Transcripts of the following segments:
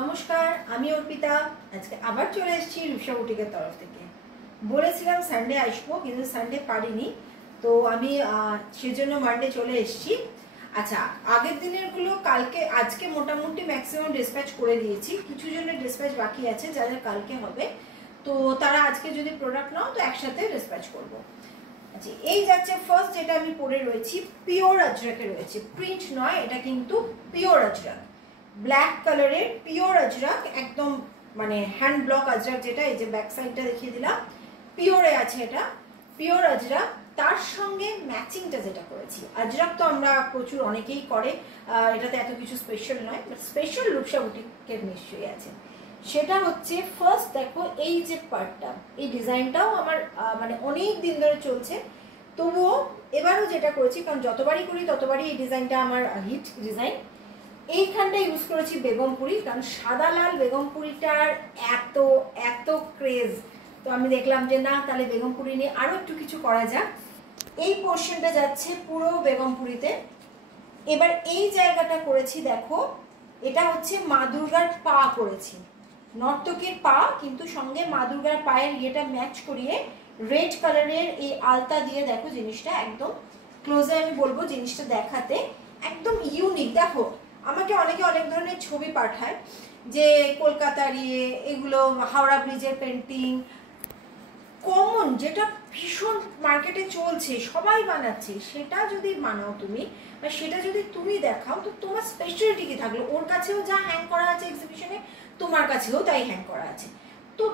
নমস্কার, আমি অর্পিতা। আজকে আবার চলে এসেছি রূপসা বুটিকের তরফ থেকে। বলেছিলাম সানডে আসবো, কিন্তু সানডে পারিনি, তো আমি সেজন্য মানডে চলে এসেছি। আচ্ছা, আগের দিনেরগুলো কালকে আজকে মোটামুটি ম্যাক্সিমাম ডিসপ্যাচ করে দিয়েছি। কিছু জনের ডিসপ্যাচ বাকি আছে যাদের কালকে হবে, তো তারা আজকে যদি প্রোডাক্ট নাও তো একসাথে ডিসপ্যাচ করবো। আচ্ছা, এই যাচ্ছে ফার্স্ট যেটা আমি পরে রয়েছি, পিওর আজরাকে রয়েছে, প্রিন্ট নয়, এটা কিন্তু পিওর আজরাক, ব্ল্যাক কালারের পিওর আজরাক, একদম মানে হ্যান্ড ব্লক আজরাক, যেটা এই যে ব্যাক সাইডটা দেখিয়ে দিলাম পিওরে আছে, এটা পিওর আজরাক। তার সঙ্গে ম্যাচিংটা যেটা করেছি, আজরাক তো আমরা প্রচুর অনেকেই করে, এটাতে এত কিছু স্পেশাল নয়, বাট স্পেশাল রূপসা বুটিকের নিশ্চয়ই আছে। সেটা হচ্ছে ফার্স্ট দেখো এই যে পার্টটা, এই ডিজাইনটাও আমার মানে অনেক দিন ধরে চলছে, তবুও এবারও যেটা করেছি, কারণ যতবারই করি ততবারই এই ডিজাইনটা আমার হিট ডিজাইন। এইখানটা ইউজ করেছি বেগমপুরি, কারণ সাদা লাল বেগমপুরিটার এত এত ক্রেজ, তো আমি দেখলাম যে না, তাহলে বেগমপুরি নিয়ে আরো একটু কিছু করা যাক। এই পোর্শনটা যাচ্ছে পুরো বেগমপুরিতে। এবার এই জায়গাটা করেছি, দেখো এটা হচ্ছে মা দুর্গার পা করেছি, নর্তকীর পা, কিন্তু সঙ্গে মা দুর্গার পায়ের ইয়েটা ম্যাচ করিয়ে রেড কালারের এই আলতা দিয়ে, দেখো জিনিসটা একদম ক্লোজে আমি বলবো জিনিসটা দেখাতে একদম ইউনিক। দেখো আমাকে অনেকে অনেক ধরনের ছবি পাঠায়, যে কলকাতার ইয়ে, এগুলো হাওড়া ব্রিজের পেন্টিং, কমন যেটা ভীষণ মার্কেটে চলছে, সবাই বানাচ্ছে, সেটা যদি বানাও তুমি বা সেটা যদি তুমি দেখাও, তো তোমার স্পেশালিটি কি থাকলো? ওর কাছেও যা হ্যাং করা আছে এক্সিবিশনে, তোমার কাছেও তাই হ্যাং করা আছে, তো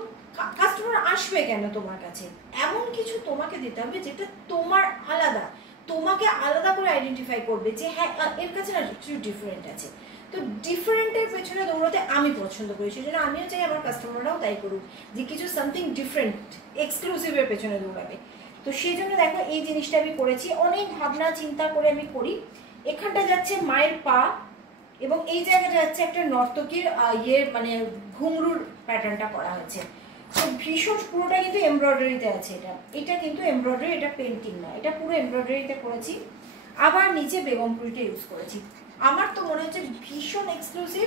কাস্টমার আসবে কেন তোমার কাছে? এমন কিছু তোমাকে দিতে হবে যেটা তোমার আলাদা, তোমাকে আলাদা করে আইডেন্টিফাই করবে যে হ্যাঁ এর কাছে না কিছু ডিফারেন্ট আছে। তো ডিফারেন্টের পেছনে দৌড়াতে আমি পছন্দ করি, সেই জন্য আমিও চাই আমার কাস্টমাররাও তাই করুক, যে কিছু সামথিং ডিফারেন্ট এক্সক্লুসিভের পেছনে দৌড়াবে। তো সেই জন্য দেখো এই জিনিসটা আমি করেছি, অনেক ভাবনা চিন্তা করে আমি করি। এখানটা যাচ্ছে মায়ের পা, এবং এই জায়গাটা যাচ্ছে একটা নর্তকীর ইয়ে, মানে ঘুংরুর প্যাটার্নটা করা হয়েছে। তো ভীষণ পুরোটা কিন্তু এমব্রয়ডারিতে আছে, এটা কিন্তু এমব্রয়ডারি, এটা পেন্টিং না, এটা পুরো এমব্রয়ডারিতে করেছি। আবার নিচে বেগমপুরিটা ইউজ করেছি। আমার তো মনে হচ্ছে ভীষণ এক্সক্লুসিভ,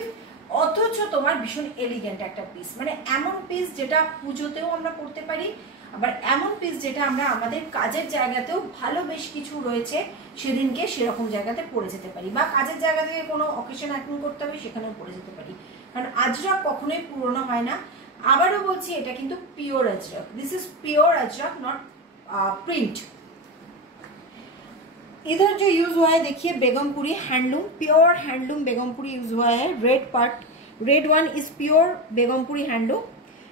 অথচ তোমার ভীষণ এলিগেন্ট একটা পিস, মানে এমন পিস যেটা পুজোতেও আমরা পরতে পারি, আবার এমন পিস যেটা আমরা আমাদের কাজের জায়গাতেও ভালো বেশ কিছু রয়েছে সেদিনকে সেরকম জায়গাতে পরে যেতে পারি, বা কাজের জায়গা থেকে কোনো অকেশন অ্যাটেন্ড করতে হবে সেখানেও পরে যেতে পারি, কারণ আজরাক কখনোই পুরনো হয় না। আবারও বলছি, এটা কিন্তু pure Ajrak, this is pure Ajrak, not print. इधर जो यूज हुआ है देखिए Begampuri handloom, pure handloom Begampuri use हुआ है। Red part, red one is pure Begampuri handloom,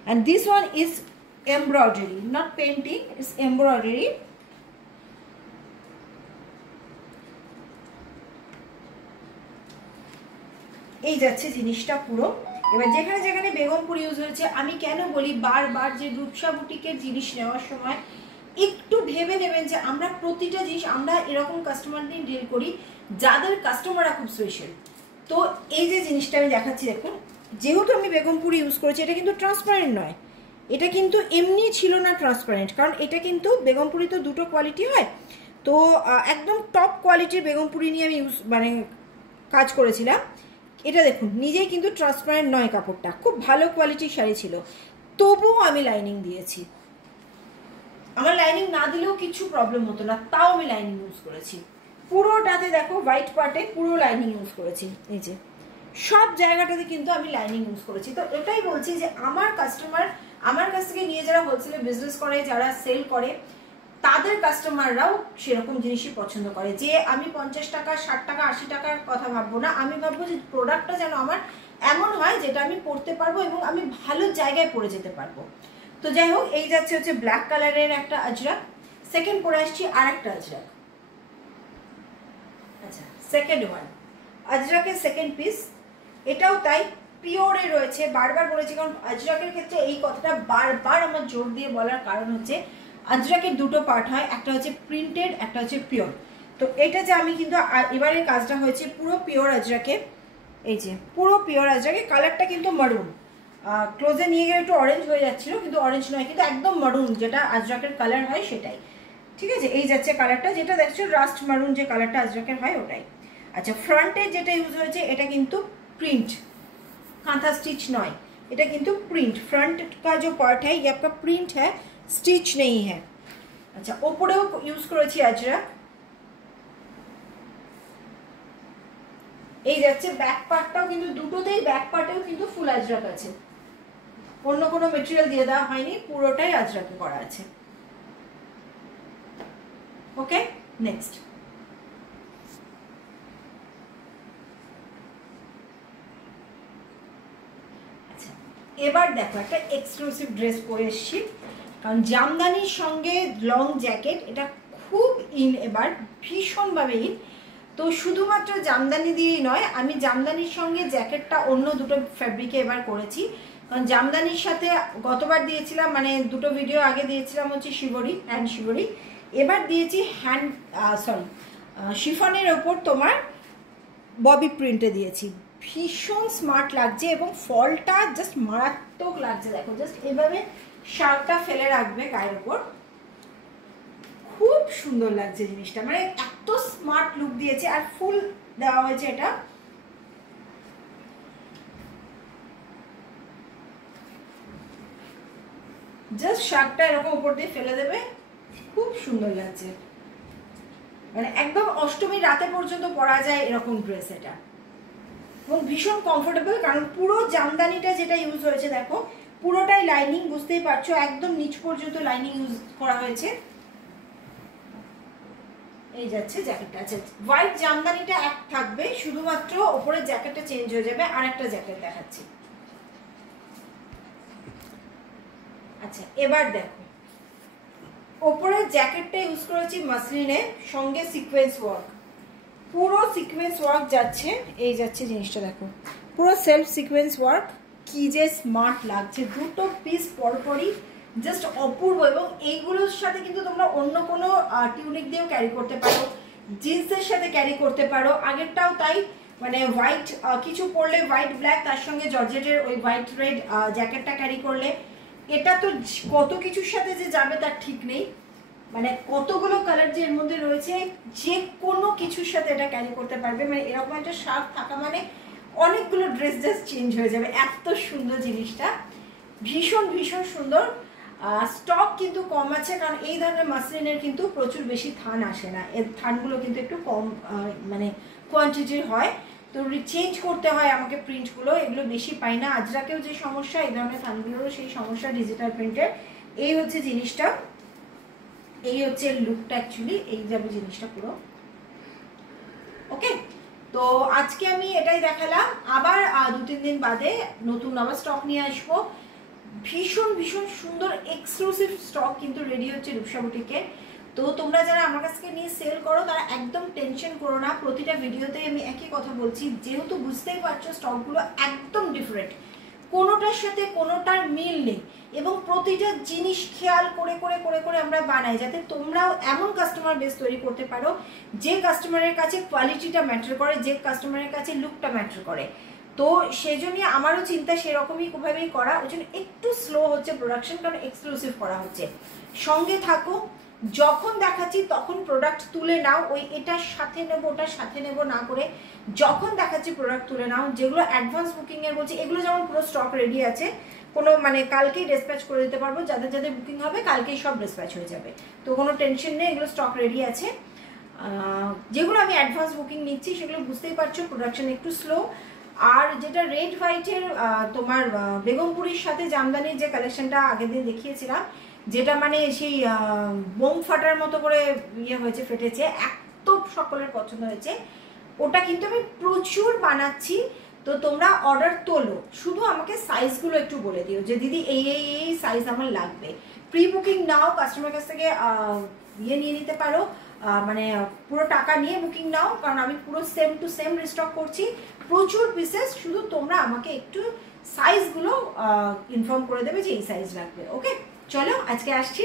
and this one is embroidery, not painting, it's embroidery. এই যাচ্ছে জিনিসটা পুরো। এবার যেখানে যেখানে বেগমপুরি ইউজ হয়েছে, আমি কেন বলি বারবার যে রূপসা বুটিকের জিনিস নেওয়ার সময় একটু ভেবে নেবেন যে আমরা প্রতিটা জিনিস, আমরা এরকম কাস্টমার নিয়ে ডিল করি যাদের কাস্টমাররা খুব স্পেশাল। তো এই যে জিনিসটা আমি দেখাচ্ছি, দেখুন যেহেতু আমি বেগমপুরি ইউজ করেছি, এটা কিন্তু ট্রান্সপারেন্ট নয়, এটা কিন্তু এমনি ছিল না ট্রান্সপারেন্ট, কারণ এটা কিন্তু বেগমপুরি তো দুটো কোয়ালিটি হয়, তো একদম টপ কোয়ালিটির বেগমপুরি নিয়ে আমি মানে কাজ করেছিলাম। এটা দেখুন নিজেই কিন্তু ট্রান্সপারেন্ট নয়, কাপড়টা খুব ভালো কোয়ালিটির শাড়ি ছিল, তবুও আমি লাইনিং দিয়েছি। আমার লাইনিং না দিলেও কিছু প্রবলেম হতো না, তাও আমি লাইনিং ইউজ করেছি পুরোটাতে। দেখো হোয়াইট পার্টে পুরো লাইনিং ইউজ করেছি, এই যে সব জায়গাটাতে কিন্তু আমি লাইনিং ইউজ করেছি। তো এটাই বলছি যে আমার কাস্টমার, আমার কাছ থেকে নিয়ে যারা হোলসেলে বিজনেস করে, যারা সেল করে, তাদের কাস্টমাররাও সেরকম জিনিসই পছন্দ করে, যে আমি 50 টাকা 60 টাকা 80 টাকার কথা ভাববো না, আমি ভাববো যে প্রোডাক্টটা যেন আমার এমন হয় যেটা আমি পরতে পারবো এবং আমি ভালো জায়গায় পরে যেতে পারবো। তো যাই হোক, এই যাচ্ছে হচ্ছে ব্ল্যাক কালারের একটা আজরাক। সেকেন্ড পরে আসছি আর একটা আজরাক। আচ্ছা, সেকেন্ড ওয়ান আজরাকের সেকেন্ড পিস, এটাও তাই পিওরে রয়েছে। বারবার বলেছি, কারণ আজরাকের ক্ষেত্রে এই কথাটা বারবার আমার জোর দিয়ে বলার কারণ হচ্ছে আজরাকের দুটো পার্ট হয়, একটা হচ্ছে প্রিন্টেড, একটা হচ্ছে পিওর। তো এটা যে আমি কিন্তু এবারে কাজটা হয়েছে পুরো পিওর আজরাকে, এই যে পুরো পিওর আজরাকে। কালারটা কিন্তু মারুন, ক্লোজে নিয়ে গেলে একটু অরেঞ্জ হয়ে যাচ্ছিল, কিন্তু অরেঞ্জ নয়, কিন্তু একদম মারুন, যেটা আজরাকের কালার হয় সেটাই, ঠিক আছে। এই যাচ্ছে কালারটা, যেটা দেখছো রাস্ট মারুন যে কালারটা আজরাকের হয় ওটাই। আচ্ছা, ফ্রন্টে যেটা ইউজ হয়েছে এটা কিন্তু প্রিন্ট, कांथा स्टिच नॉय, এটা কিন্তু প্রিন্ট। फ्रंट का जो पार्ट है ये आपका प्रिंट है, स्टिच नहीं है। अच्छा, ওপরেও ইউজ করেছি আজরাক। এই যাচ্ছে ব্যাক পার্টটাও কিন্তু দুটোতেই, ব্যাক পার্টেও কিন্তু ফুল আজরাক আছে, অন্য কোনো মেটেরিয়াল দিয়ে দেওয়া হয়নি, পুরোটাই আজরাকে করা আছে। ওকে, নেক্সট। আচ্ছা, এবার দেখো একটা এক্সক্লুসিভ ড্রেস পরে এসেছি, কারণ জামদানির সঙ্গে লং জ্যাকেট এটা খুব ইন, এবার ভীষণভাবে ইন। তো শুধুমাত্র জামদানি দিয়েই নয়, আমি জামদানির সঙ্গে জ্যাকেটটা অন্য দুটো ফ্যাব্রিকে এবার করেছি। কারণ জামদানির সাথে গতবার দিয়েছিলাম, মানে দুটো ভিডিও আগে দিয়েছিলাম হচ্ছে শিবরি, হ্যান্ড শিবরি। এবার দিয়েছি হ্যান্ড শিফনের ওপর তোমার ববি প্রিন্টে দিয়েছি। ভীষণ স্মার্ট লাগছে এবং ফলটা জাস্ট মারাত্মক লাগছে। দেখো জাস্ট এভাবে শার্টটা ফেলে রাখবে গায়ের ওপর, খুব সুন্দর লাগছে জিনিসটা, মানে এত স্মার্ট লুক দিয়েছে। আর ফুল দেওয়া হয়েছে, এটা জাস্ট শার্টটা এরকম উপর দিয়ে ফেলে দেবে, খুব সুন্দর লাগছে, মানে একদম অষ্টমী রাতে পর্যন্ত পরা যায় এরকম ড্রেস এটা, এবং ভীষণ কমফোর্টেবল। কারণ পুরো জামদানিটা যেটা ইউজ হয়েছে দেখো, পুরোটাই লাইনিং, বুঝতেই পারছো একদম নিচ পর্যন্ত লাইনিং ইউজ করা হয়েছে। এই যাচ্ছে জ্যাকেটটা। আচ্ছা, হোয়াইট জামদানিটা এক থাকবে, শুধুমাত্র ওপরের জ্যাকেটটা চেঞ্জ হয়ে যাবে। আর একটা জ্যাকেট দেখাচ্ছি। আচ্ছা, এবার দেখো ওপরের জ্যাকেটটা ইউজ করেছি মাসলিনের সঙ্গে সিকোয়েন্স ওয়ার্ক, পুরো সিকোয়েন্স ওয়ার্ক যাচ্ছে। এই যাচ্ছে জিনিসটা দেখো, পুরো সেলফ সিকোয়েন্স ওয়ার্ক, কি যে স্মার্ট লাগছে, দুটো পিস পরপরই জাস্ট অপূর্ব। এবং এইগুলোর সাথে কিন্তু তোমরা অন্য কোনো টিউনিক দিয়েও ক্যারি করতে পারো, জিন্সের সাথে ক্যারি করতে পারো। আগেরটাও তাই, মানে হোয়াইট কিছু পরলে, হোয়াইট ব্ল্যাক, তার সঙ্গে জর্জেটের ওই হোয়াইট রেড জ্যাকেটটা ক্যারি করলে, এটা তো কত কিছুর সাথে যে যাবে তার ঠিক নেই, মানে কতগুলো কালার যে এর মধ্যে রয়েছে, যে কোনো কিছুর সাথে এটা ক্যারি করতে পারবে। মানে এরকম একটা শার্ট থাকা মানে অনেকগুলো ড্রেস জাস্ট চেঞ্জ হয়ে যাবে, এত সুন্দর জিনিসটা, ভীষণ ভীষণ সুন্দর। স্টক কিন্তু কম আছে, কারণ এই ধরনের মাসলিনের কিন্তু প্রচুর বেশি থান আসে না, এর থানগুলো কিন্তু একটু কম মানে কোয়ান্টিটির হয়, তো চেঞ্জ করতে হয় আমাকে প্রিন্টগুলো, এগুলো বেশি পাই না। আজরাকেও যে সমস্যা, এই ধরনের থানগুলোরও সেই সমস্যা ডিজিটাল প্রিন্টের। এই হচ্ছে জিনিসটা, এই হচ্ছে লুকটা, অ্যাকচুয়ালি এই যাবে জিনিসটা পুরো। ওকে, তো আজকে আমি এটাই দেখালাম, আবার 2-3 দিন বাদে নতুন আবার স্টক নিয়ে আসবো। ভীষণ ভীষণ সুন্দর এক্সক্লুসিভ স্টক কিন্তু রেডি হচ্ছে রূপসা বুটিকে। তো তোমরা যারা আমার কাছ থেকে নিয়ে সেল করো তারা একদম টেনশন করো না, প্রতিটা ভিডিওতে আমি একই কথা বলছি, যেহেতু বুঝতেই পারছো স্টকগুলো একদম ডিফারেন্ট, কোনোটার সাথে কোনোটার মিল নেই, এবং প্রতিটা জিনিস খেয়াল করে করে করে করে আমরা বানাই, যাতে তোমরাও এমন কাস্টমার বেস তৈরি করতে পারো যে কাস্টমারের কাছে কোয়ালিটিটা ম্যাটার করে, যে কাস্টমারের কাছে লুকটা ম্যাটার করে। তো সেই জন্যই আমারও চিন্তা সেরকমই ভাবেই করা, ওই জন্য একটু স্লো হচ্ছে প্রোডাকশন, কারণ এক্সক্লুসিভ করা হচ্ছে। সঙ্গে থাকো, যখন দেখাচ্ছি তখন প্রোডাক্ট তুলে নাও, ওই এটার সাথে নেবো ওটার সাথে নেবো না করে যখন দেখাচ্ছি প্রোডাক্ট তুলে নাও। যেগুলো অ্যাডভান্স বুকিংয়ের বলছি, এগুলো যেমন পুরো স্টক রেডি আছে, কোনো মানে কালকেই ডিসপ্যাচ করে দিতে পারবো, যাদের যাদের বুকিং হবে কালকেই সব ডিসপ্যাচ হয়ে যাবে, তো কোনো টেনশন নেই, এগুলো স্টক রেডি আছে। যেগুলো আমি অ্যাডভান্স বুকিং নিচ্ছি সেগুলো বুঝতেই পারছো প্রোডাকশন একটু স্লো। আর যেটা রেড হোয়াইটের তোমার বেগমপুরির সাথে জামদানির যে কালেকশনটা আগের দিন দেখিয়েছিলাম, যেটা মানে সেই বোম ফাটার মতো করে ইয়ে হয়েছে, ফেটেছে, এত সকলের পছন্দ হয়েছে, ওটা কিন্তু আমি প্রচুর বানাচ্ছি। তো তোমরা অর্ডার তোলো, শুধু আমাকে সাইজগুলো একটু বলে দিও যে দিদি এই এই এই সাইজ আমার লাগবে। প্রি বুকিং নাও, কাস্টমার কাছ থেকে ইয়ে নিয়ে নিতে পারো, মানে পুরো টাকা নিয়ে বুকিং নাও, কারণ আমি পুরো সেম টু সেম রিস্টক করছি, প্রচুর পিসেস। শুধু তোমরা আমাকে একটু সাইজগুলো ইনফর্ম করে দেবে যে এই সাইজ লাগবে। ওকে, চলো আজকে আসছি।